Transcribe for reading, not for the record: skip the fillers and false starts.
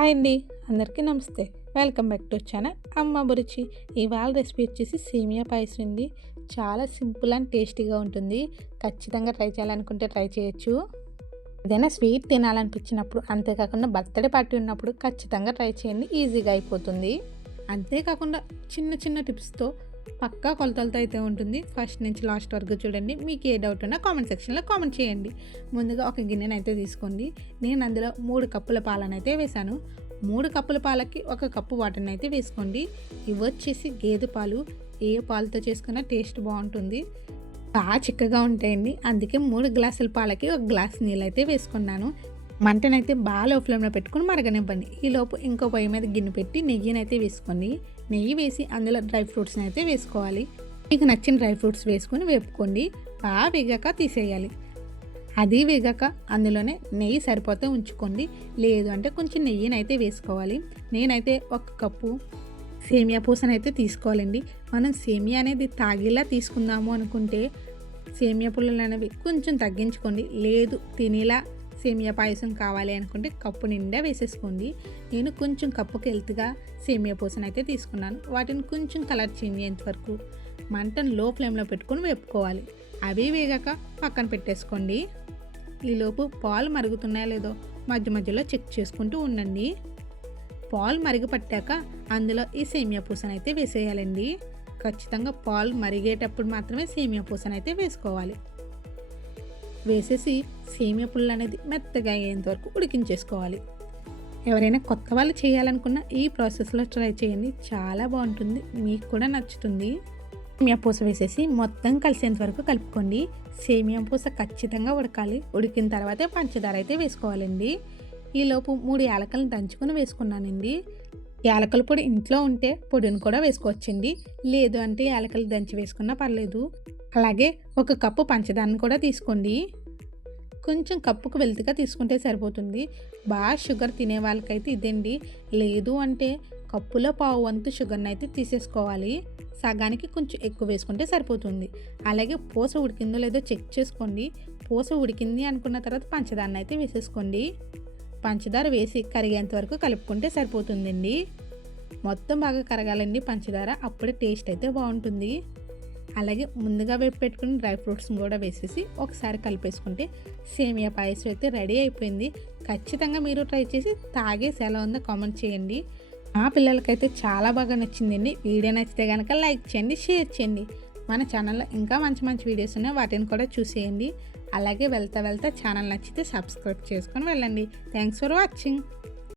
Hi అండి, అందరికీ నమస్తే. వెల్కమ్ బ్యాక్ టు ఛానల్ అమ్మ అభిరుచి. ఇవాళ రెసిపీ వచ్చేసి సేమియా పాయసం అండి. చాలా సింపుల్ అండ్ టేస్టీగా ఉంటుంది. ఖచ్చితంగా ట్రై చేయాలనుకుంటే ట్రై చేయొచ్చు. ఏదైనా స్వీట్ తినాలనిపించినప్పుడు, అంతేకాకుండా బర్త్డే పార్టీ ఉన్నప్పుడు ఖచ్చితంగా ట్రై చేయండి. ఈజీగా అయిపోతుంది. అంతేకాకుండా చిన్న చిన్న టిప్స్తో పక్కా కొలతలతో అయితే ఉంటుంది. ఫస్ట్ నుంచి లాస్ట్ వరకు చూడండి. మీకు ఏ డౌట్ ఉన్నా కామెంట్ సెక్షన్లో కామెంట్ చేయండి. ముందుగా ఒక గిన్నెను అయితే తీసుకోండి. నేను అందులో 3 కప్పుల పాలను అయితే వేశాను. 3 కప్పుల పాలకి 1 కప్పు వాటర్ని అయితే వేసుకోండి. ఇవి వచ్చేసి గేదె పాలు. ఏ పాలతో చేసుకున్నా టేస్ట్ బాగుంటుంది. బాగా చిక్కగా ఉంటాయండి. అందుకే 3 గ్లాసుల పాలకి 1 గ్లాస్ నీళ్ళు అయితే వేసుకున్నాను. మంటనైతే బాగా లో ఫ్లేమ్లో పెట్టుకొని మరగనివ్వండి. ఈలోపు ఇంకో పొయ్యి మీద గిన్నె పెట్టి నెయ్యిని అయితే వేసుకోండి. నెయ్యి వేసి అందులో డ్రై ఫ్రూట్స్ని అయితే వేసుకోవాలి. మీకు నచ్చిన డ్రై ఫ్రూట్స్ వేసుకొని వేపుకోండి. బాగా వేగాక తీసేయాలి. అది వేగాక అందులోనే నెయ్యి సరిపోతే ఉంచుకోండి. లేదు అంటే కొంచెం నెయ్యిని అయితే వేసుకోవాలి. నేనైతే 1 కప్పు సేమియా పూసను అయితే తీసుకోవాలండి. మనం సేమియా అనేది తాగేలా తీసుకుందాము అనుకుంటే సేమియా పుల్లలు అనేవి కొంచెం తగ్గించుకోండి. లేదు తినేలా సేమియా పాయసం కావాలి అనుకుంటే కప్పు నిండా వేసేసుకోండి. నేను కొంచెం కప్పుకి హెల్త్గా సేమియా పూసను అయితే తీసుకున్నాను. వాటిని కొంచెం కలర్ చేంజ్ అయ్యేంత వరకు మంటను లో ఫ్లేమ్లో పెట్టుకొని వేపుకోవాలి. అవి వేగాక పక్కన పెట్టేసుకోండి. ఈలోపు పాలు మరుగుతున్నాయో లేదో మధ్య మధ్యలో చెక్ చేసుకుంటూ ఉండండి. పాలు మరిగిపట్టాక అందులో ఈ సేమియా పూసను అయితే వేసేయాలండి. ఖచ్చితంగా పాలు మరిగేటప్పుడు మాత్రమే సేమియా పూసను అయితే వేసుకోవాలి. వేసేసి సేమియా పుల్ల అనేది మెత్తగా అయ్యేంత వరకు ఉడికించేసుకోవాలి. ఎవరైనా కొత్త వాళ్ళు చేయాలనుకున్న ఈ ప్రాసెస్లో ట్రై చేయండి. చాలా బాగుంటుంది, మీకు కూడా నచ్చుతుంది. సేమియా పూస వేసేసి మొత్తం కలిసేంత వరకు కలుపుకోండి. సేమియా పూస ఖచ్చితంగా ఉడకాలి. ఉడికిన తర్వాతే పంచదార అయితే వేసుకోవాలండి. ఈలోపు 3 యాలకలను దంచుకొని వేసుకున్నానండి. యాలకల పొడి ఇంట్లో ఉంటే పొడిని కూడా వేసుకోవచ్చండి. లేదు అంటే యాలకలు దంచి వేసుకున్నా పర్లేదు. అలాగే 1 కప్పు పంచదారను కూడా తీసుకోండి. కొంచెం కప్పుకు వెల్తిగా తీసుకుంటే సరిపోతుంది. బాగా షుగర్ తినే వాళ్ళకైతే ఇదండి. లేదు అంటే కప్పులో పావు వంతు షుగర్ని అయితే తీసేసుకోవాలి. సగానికి కొంచెం ఎక్కువ వేసుకుంటే సరిపోతుంది. అలాగే పూస ఉడికిందో లేదో చెక్ చేసుకోండి. పూస ఉడికింది అనుకున్న తర్వాత పంచదారని అయితే వేసేసుకోండి. పంచదార వేసి కరిగేంత వరకు కలుపుకుంటే సరిపోతుందండి. మొత్తం బాగా కరగాలండి పంచదార, అప్పుడే టేస్ట్ అయితే బాగుంటుంది. అలాగే ముందుగా వేపు పెట్టుకుని డ్రై ఫ్రూట్స్ని కూడా వేసేసి ఒకసారి కలిపేసుకుంటే సేమియా పాయసం అయితే రెడీ అయిపోయింది. ఖచ్చితంగా మీరు ట్రై చేసి తాగేసి ఎలా ఉందో కామెంట్ చేయండి. మా పిల్లలకైతే చాలా బాగా నచ్చిందండి. వీడియో నచ్చితే కనుక లైక్ చేయండి, షేర్ చేయండి. మన ఛానల్లో ఇంకా మంచి మంచి వీడియోస్ ఉన్నాయి, వాటిని కూడా చూసేయండి. అలాగే వెళ్తా ఛానల్ నచ్చితే సబ్స్క్రైబ్ చేసుకొని వెళ్ళండి. Thanks for watching.